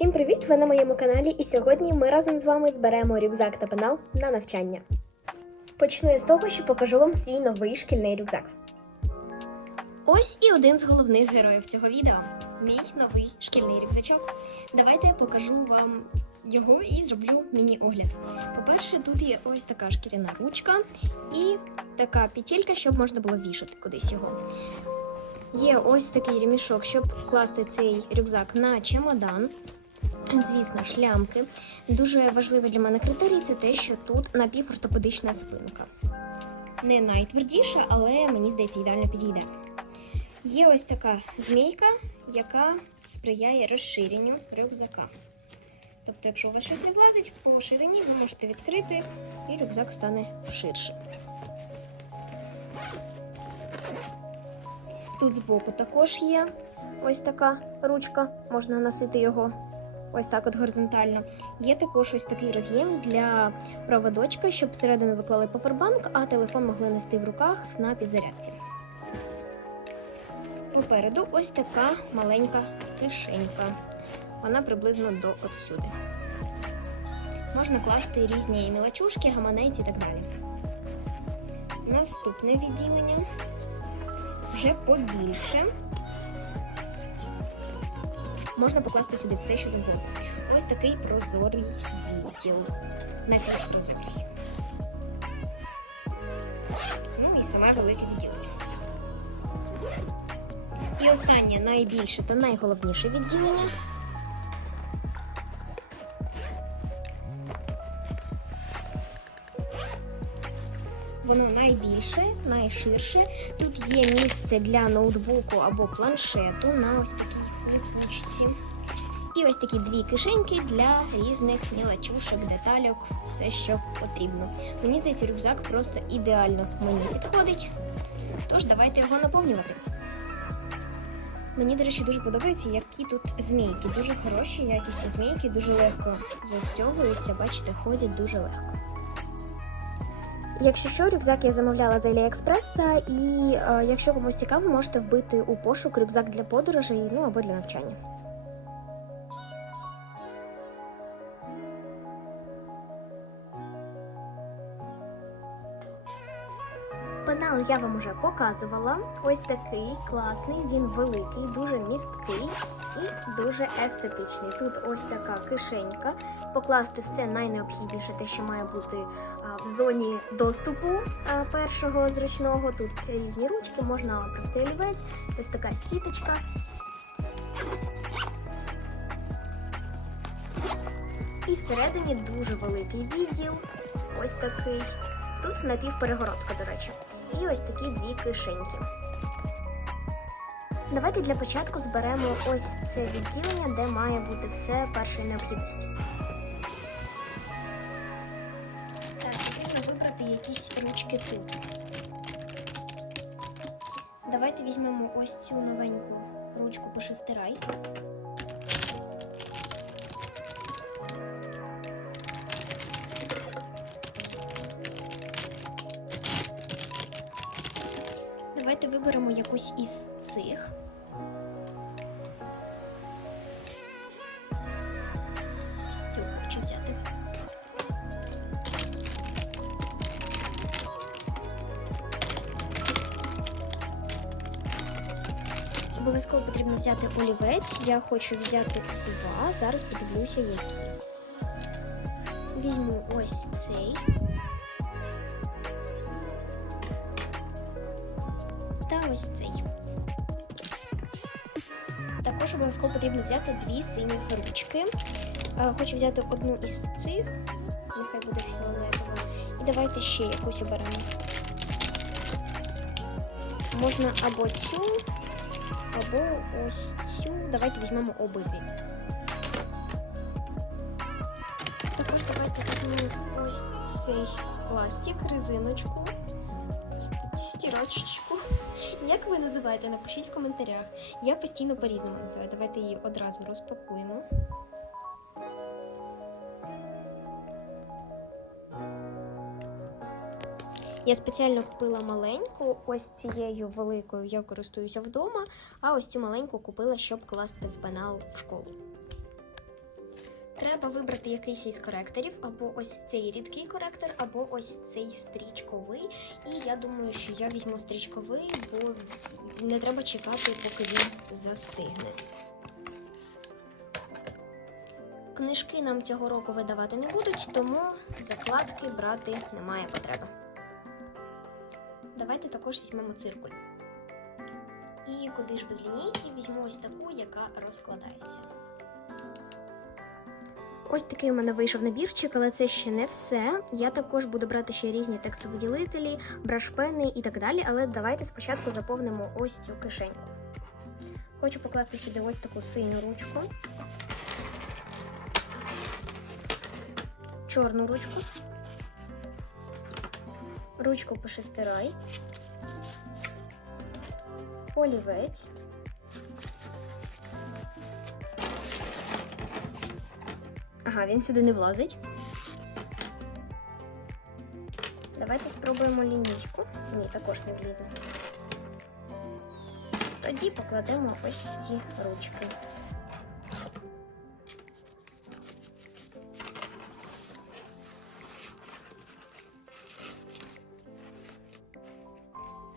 Всім привіт! Ви на моєму каналі, і сьогодні ми разом з вами зберемо рюкзак та пенал на навчання. Почну я з того, що покажу вам свій новий шкільний рюкзак. Ось і один з головних героїв цього відео мій новий шкільний рюкзачок. Давайте я покажу вам його і зроблю міні-огляд. По-перше, тут є ось така шкіряна ручка і така петелька, щоб можна було вішати кудись його. Є ось такий ремішок, щоб класти цей рюкзак на чемодан. Звісно, шлямки. Дуже важливий для мене критерій це те, що тут напівортопедична спинка. Не найтвердіша, але мені здається, ідеально підійде. Є ось така змійка, яка сприяє розширенню рюкзака. Тобто, якщо у вас щось не влазить по ширині, ви можете відкрити і рюкзак стане ширшим. Тут збоку також є ось така ручка, можна носити його ось так от горизонтально. Є також ось такий роз'єм для проводочка, щоб всередину виклали павербанк, а телефон могли нести в руках на підзарядці. Попереду ось така маленька кишенька. Вона приблизно до отсюди. Можна класти різні мілочушки, гаманець і так далі. Наступне відділення вже побільше. Можна покласти сюди все, що завгодно. Ось такий прозорий відділ. Напівпрозорий. Ну і саме велике відділення. І останнє найбільше та найголовніше відділення. Воно найбільше, найширше. Тут є місце для ноутбуку або планшету на ось такій випучці. І ось такі дві кишеньки для різних мілочушок, детальок, все, що потрібно. Мені здається, рюкзак просто ідеально мені підходить. Тож давайте його наповнювати. Мені, до речі, дуже подобається, які тут змійки. Дуже хороші, якісні змійки, дуже легко застягуються, бачите, ходять дуже легко. Якщо що, рюкзак я замовляла з Аліекспреса, і е, якщо комусь цікаво, можете вбити у пошук рюкзак для подорожей, ну або для навчання. Я вам уже показувала. Ось такий класний, він великий, дуже місткий і дуже естетичний. Тут ось така кишенька. Покласти все найнеобхідніше, те, що має бути в зоні доступу першого зручного. Тут різні ручки, можна простий олівець, ось така сіточка. І всередині дуже великий відділ. Ось такий. Тут напівперегородка, до речі. І ось такі дві кишеньки. Давайте для початку зберемо ось це відділення, де має бути все першої необхідності. Так, потрібно вибрати якісь ручки тут. Давайте візьмемо ось цю новеньку ручку по шестирай. Давайте виберемо якусь із цих. Ось цю хочу взяти. Обов'язково потрібно взяти олівець. Я хочу взяти два. Зараз подивлюся, які. Візьму ось цей. Ось. Також обов'язково потрібно взяти дві сині ручки. Е, Хочу взяти одну із цих, нехай буде фіолетова. І давайте ще якусь оберемо. Можна або цю, або ось цю. Давайте візьмемо обидві. Також давайте візьмемо ось цей пластик, резиночку, ст- стірочечку. Як ви називаєте? Напишіть в коментарях. Я постійно по-різному називаю. Давайте її одразу розпакуємо. Я спеціально купила маленьку, ось цією великою я користуюся вдома, а ось цю маленьку купила, щоб класти в пенал в школу. Треба вибрати якийсь із коректорів, або ось цей рідкий коректор, або ось цей стрічковий. І я думаю, що я візьму стрічковий, бо не треба чекати, поки він застигне. Книжки нам цього року видавати не будуть, тому закладки брати немає потреби. Давайте також візьмемо циркуль. І куди ж без лінійки візьму ось таку, яка розкладається. Ось такий у мене вийшов набірчик, але це ще не все. Я також буду брати ще різні текстовиділителі, брашпени і так далі. Але давайте спочатку заповнимо ось цю кишеньку. Хочу покласти сюди ось таку синю ручку, чорну ручку, ручку пошестирай, олівець. Ага, він сюди не влазить. Давайте спробуємо лінійку. Ні, також не влізе. Тоді покладемо ось ці ручки.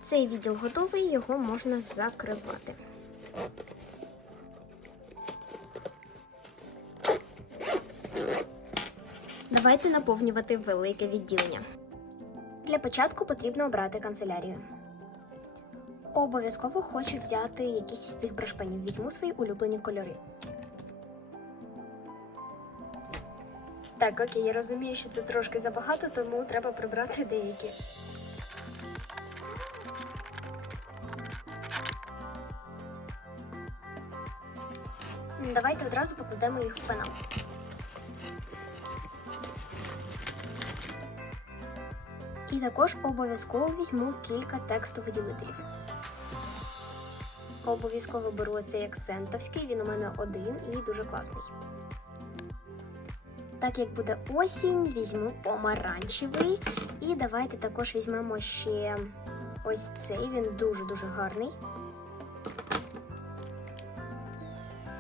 Цей відділ готовий, його можна закривати. Давайте наповнювати велике відділення. Для початку потрібно обрати канцелярію. Обов'язково хочу взяти якісь із цих брашпенів. Візьму свої улюблені кольори. Так, окей, я розумію, що це трошки забагато, тому треба прибрати деякі. Давайте одразу покладемо їх в пенал. І також обов'язково візьму кілька текстовиділителів. Обов'язково беру цей акцентовський, він у мене один і дуже класний. Так як буде осінь, візьму помаранчевий. І давайте також візьмемо ще ось цей, він дуже-дуже гарний.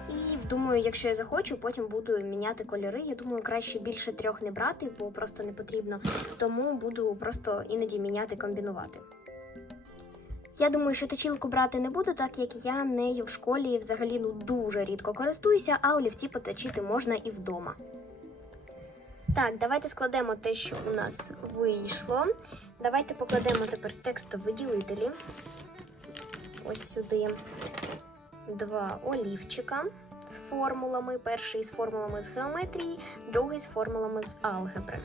І думаю, якщо я захочу, потім буду міняти кольори. Я думаю, краще більше трьох не брати, бо просто не потрібно. Тому буду просто іноді міняти, комбінувати. Я думаю, що точілку брати не буду, так як я нею в школі взагалі ну дуже рідко користуюся, а олівці поточити можна і вдома. Так, давайте складемо те, що у нас вийшло. Давайте покладемо тепер текстовиділителі. Ось сюди два олівчика з формулами. Перший з формулами з геометрії, другий з формулами з алгебри.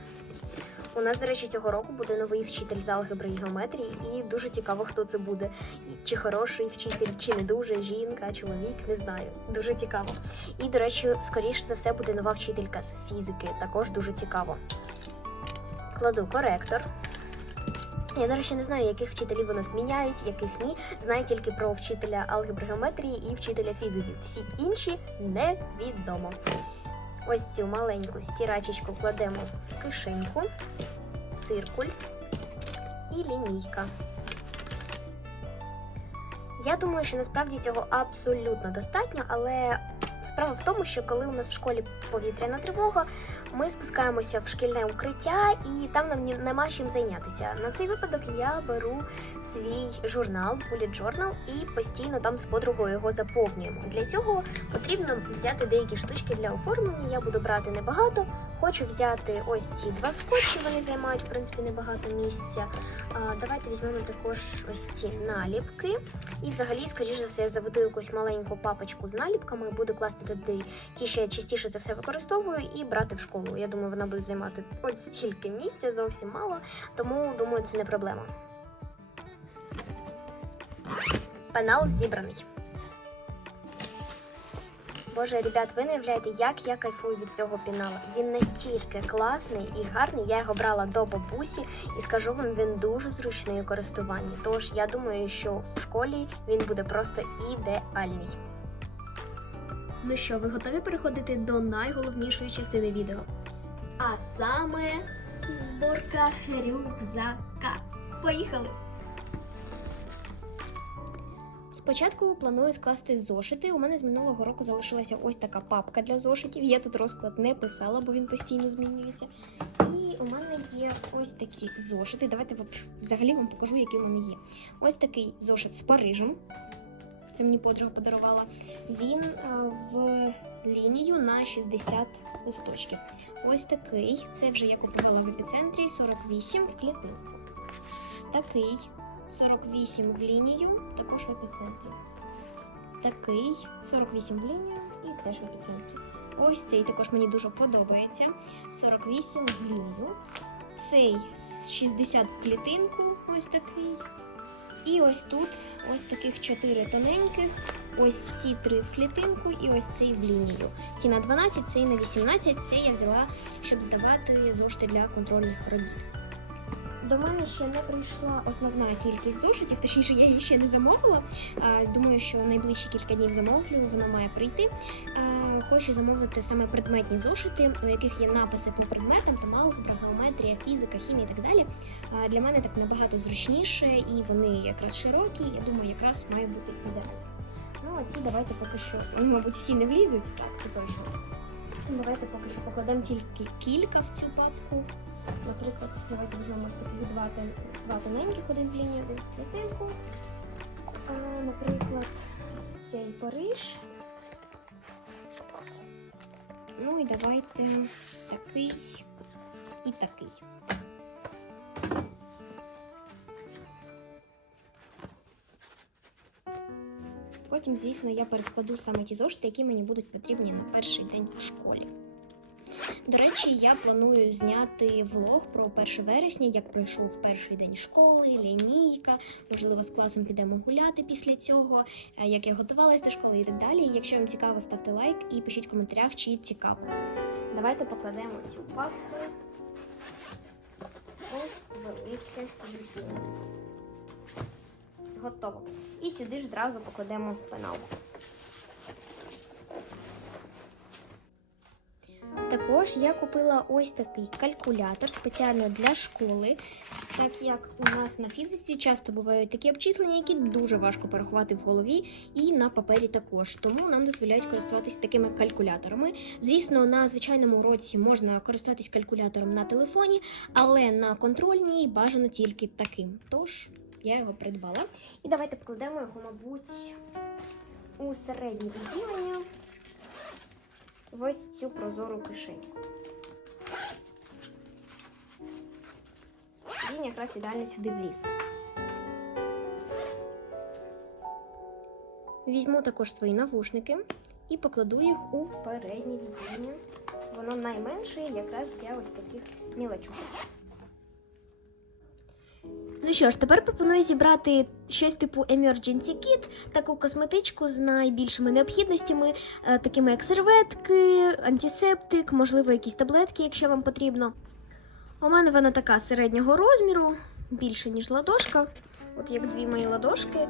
У нас, до речі, цього року буде новий вчитель з алгебри і геометрії, і дуже цікаво, хто це буде. Чи хороший вчитель, чи не дуже, жінка, чоловік, не знаю. Дуже цікаво. І, до речі, скоріш за все буде нова вчителька з фізики. Також дуже цікаво. Кладу коректор. Я, до речі, не знаю, яких вчителів у нас міняють, яких ні. Знаю тільки про вчителя алгебри геометрії і вчителя фізики. Всі інші невідомо. Ось цю маленьку стирачечку кладемо в кишеньку, циркуль і лінійка. Я думаю, що насправді цього абсолютно достатньо, але справа в тому, що коли у нас в школі повітряна тривога, ми спускаємося в шкільне укриття, і там нам нема чим зайнятися. На цей випадок я беру свій журнал, Bullet Journal, і постійно там з подругою його заповнюємо. Для цього потрібно взяти деякі штучки для оформлення. Я буду брати небагато. Хочу взяти ось ці два скотчі, вони займають в принципі небагато місця. Давайте візьмемо також ось ці наліпки. І взагалі, скоріш за все, я заведу якусь маленьку папочку з наліпками, і буду класти туди ті, що я частіше за все використовую, і брати в школу. Я думаю, вона буде займати от стільки місця, зовсім мало, тому думаю, це не проблема. Пенал зібраний. Боже, ребят, ви не уявляєте, як я кайфую від цього пінала. Він настільки класний і гарний. Я його брала до бабусі і скажу вам, він дуже зручний у користуванні. Тож я думаю, що в школі він буде просто ідеальний. Ну що, ви готові переходити до найголовнішої частини відео? А саме зборка рюкзака. Поїхали! Спочатку планую скласти зошити. У мене з минулого року залишилася ось така папка для зошитів. Я тут розклад не писала, бо він постійно змінюється. І у мене є ось такі зошити. Давайте взагалі вам покажу, які у мене є. Ось такий зошит з Парижем. Це мені подруга подарувала. Він е, в лінію на 60 листочків. Ось такий. Це вже я купувала в епіцентрі 48 в клітинку. Такий 48 в лінію, також в епіцентрі. Такий 48 в лінію і теж в епіцентрі. Ось цей також мені дуже подобається. 48 в лінію. Цей 60 в клітинку, ось такий. І ось тут ось таких 4 тоненьких, ось ці 3 в клітинку і ось цей в лінію. Ці на 12, цей на 18. Це я взяла, щоб здавати зошти для контрольних робіт. До мене ще не прийшла основна кількість зошитів, точніше, я її ще не замовила. Думаю, що найближчі кілька днів замовлю, вона має прийти. Хочу замовити саме предметні зошити, у яких є написи по предметам, там алгебра, геометрія, фізика, хімія і так далі. Для мене так набагато зручніше, і вони якраз широкі. Я думаю, якраз має бути ідеально. Ну, а ці давайте поки що, ну, мабуть, всі не влізуть, так, це точно. Давайте поки що покладемо тільки кілька в цю папку. Наприклад, давайте візьмемо ось два, два тоненьких, один лінію, клітинку. Наприклад, ось цей Париж. Ну і давайте такий і такий. Потім, звісно, я перескладу саме ті зошити, які мені будуть потрібні на перший день в школі. До речі, я планую зняти влог про 1 вересня, як пройшов перший день школи, лінійка. Можливо, з класом підемо гуляти після цього, е, як я готувалась до школи і так далі. Якщо вам цікаво, ставте лайк і пишіть в коментарях, чи цікаво. Давайте покладемо цю папку. Ось велике. Готово. І сюди ж зразу покладемо пенал. Також я купила ось такий калькулятор спеціально для школи, так як у нас на фізиці часто бувають такі обчислення, які дуже важко порахувати в голові, і на папері також. Тому нам дозволяють користуватися такими калькуляторами. Звісно, на звичайному уроці можна користуватись калькулятором на телефоні, але на контрольній бажано тільки таким. Тож я його придбала. І давайте покладемо його, мабуть, у середнє відділення в ось цю прозору кишеньку. Він якраз ідеально сюди вліз. Візьму також свої навушники і покладу їх у переднє відділення. Воно найменше якраз для ось таких мілочушок. Ну що ж, тепер пропоную зібрати щось типу Emergency Kit, таку косметичку з найбільшими необхідностями, е, такими як серветки, антисептик, можливо, якісь таблетки, якщо вам потрібно. У мене вона така середнього розміру, більше, ніж ладошка. От як дві мої ладошки.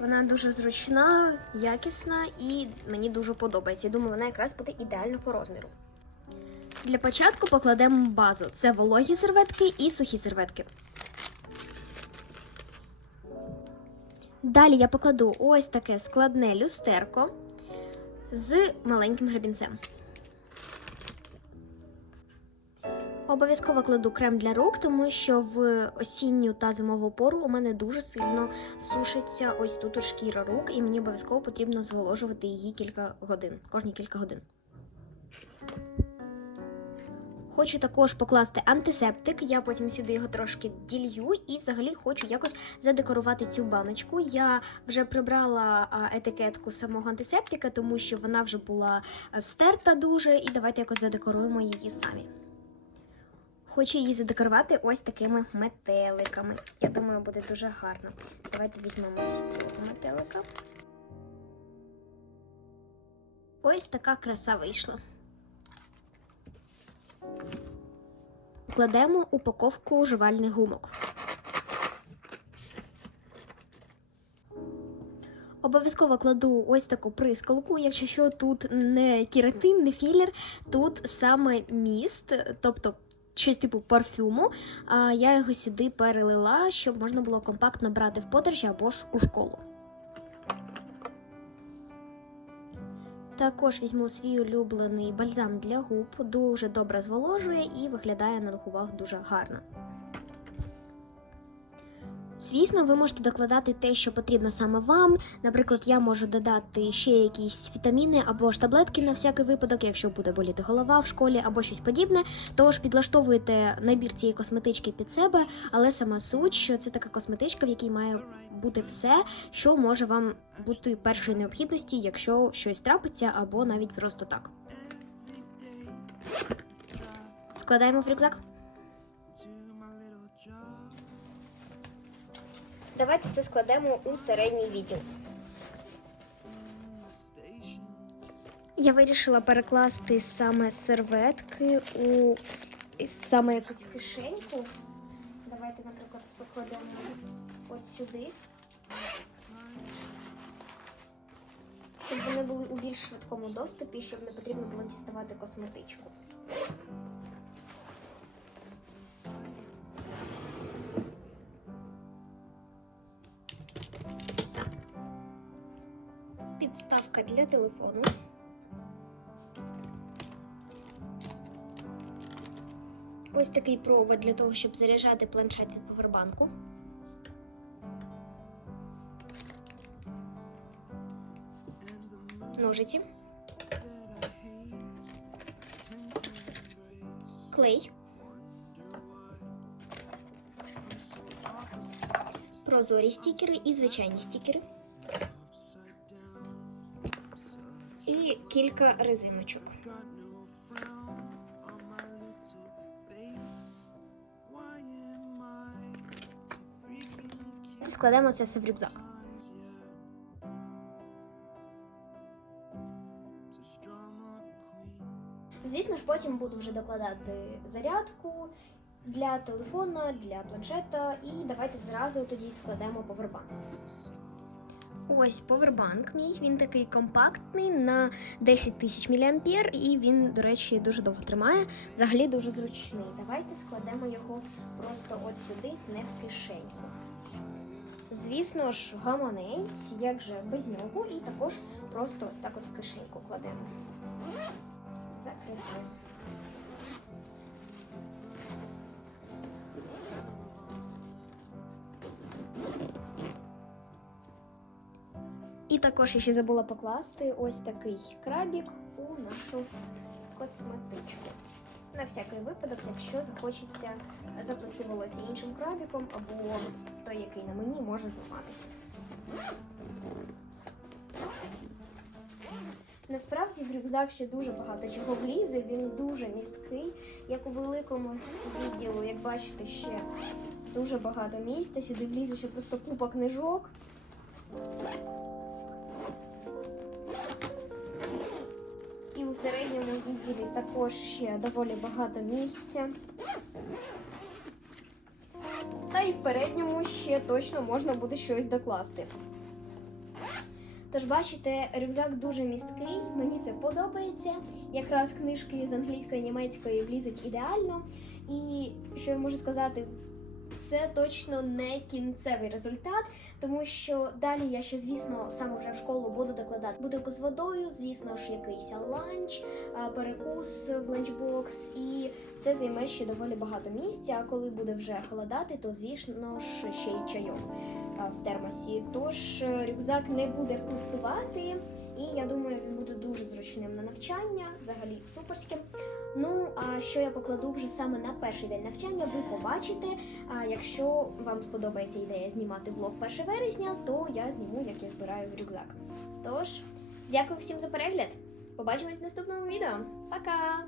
Вона дуже зручна, якісна і мені дуже подобається. Я думаю, вона якраз буде ідеально по розміру. Для початку покладемо базу: це вологі серветки і сухі серветки. Далі я покладу ось таке складне люстерко з маленьким гребінцем. Обов'язково кладу крем для рук, тому що в осінню та зимову пору у мене дуже сильно сушиться ось тут от шкіра рук, і мені обов'язково потрібно зволожувати її кілька годин, кожні кілька годин. Хочу також покласти антисептик, я потім сюди його трошки ділью і взагалі хочу якось задекорувати цю баночку. Я вже прибрала етикетку самого антисептика, тому що вона вже була стерта дуже, і давайте якось задекоруємо її самі. Хочу її задекорувати ось такими метеликами. Я думаю, буде дуже гарно. Давайте візьмемо з цього метелика. Ось така краса вийшла. Кладемо упаковку жувальних гумок. Обов'язково кладу ось таку прискалку. Якщо що, тут не кератин, не філер, тут саме міст, тобто щось типу парфюму. А я його сюди перелила, щоб можна було компактно брати в подорожі або ж у школу. Також візьму свій улюблений бальзам для губ, дуже добре зволожує і виглядає на губах дуже гарно. Звісно, ви можете докладати те, що потрібно саме вам. Наприклад, я можу додати ще якісь вітаміни або ж таблетки на всякий випадок, якщо буде боліти голова в школі або щось подібне. Тож підлаштовуєте набір цієї косметички під себе, але сама суть, що це така косметичка, в якій має бути все, що може вам бути першої необхідності, якщо щось трапиться, або навіть просто так. Складаємо в рюкзак. Давайте це складемо у середній відділ. Я вирішила перекласти саме серветки у саме якусь кишеньку. Давайте, наприклад, покладемо от сюди. Щоб вони були у більш швидкому доступі, щоб не потрібно було діставати косметичку. Телефону. Ось такий провод для того, щоб заряджати планшет від повербанку. Ножиці. Клей. Прозорі стікери і звичайні стікери. Кілька резиночок. Складемо це все в рюкзак. Звісно ж, потім буду вже докладати зарядку для телефона, для планшета, і давайте зразу тоді складемо повербанк. Ось повербанк мій, він такий компактний на 10 тисяч мА, і він, до речі, дуже довго тримає. Взагалі дуже зручний. Давайте складемо його просто от сюди, не в кишеньку. Звісно ж, гаманець, як же без нього, і також просто так от в кишеньку кладемо. Закріпимо. Також я ще забула покласти ось такий крабік у нашу косметичку. На всякий випадок, якщо захочеться заплести волосся іншим крабіком, або той, який на мені, може зламатися. Насправді в рюкзак ще дуже багато чого влізе, він дуже місткий, як у великому відділу, як бачите, ще дуже багато місця. Сюди влізе ще просто купа книжок. І у середньому відділі також ще доволі багато місця. Та і в передньому ще точно можна буде щось докласти. Тож, бачите, рюкзак дуже місткий, мені це подобається. Якраз книжки з англійської і німецької влізуть ідеально. І що я можу сказати, це точно не кінцевий результат, тому що далі я ще, звісно, саме вже в школу буду докладати бутилку з водою, звісно ж, якийсь ланч, перекус в ланчбокс, і це займе ще доволі багато місця. А коли буде вже холодати, то звісно ж ще й чайок в термосі. Тож е, рюкзак не буде пустувати, і я думаю, він буде дуже зручним на навчання, взагалі суперським. Ну, а що я покладу вже саме на перший день навчання, ви побачите. А якщо вам сподобається ідея знімати влог 1 вересня, то я зніму, як я збираю в рюкзак. Тож, дякую всім за перегляд. Побачимось в наступному відео. Пока!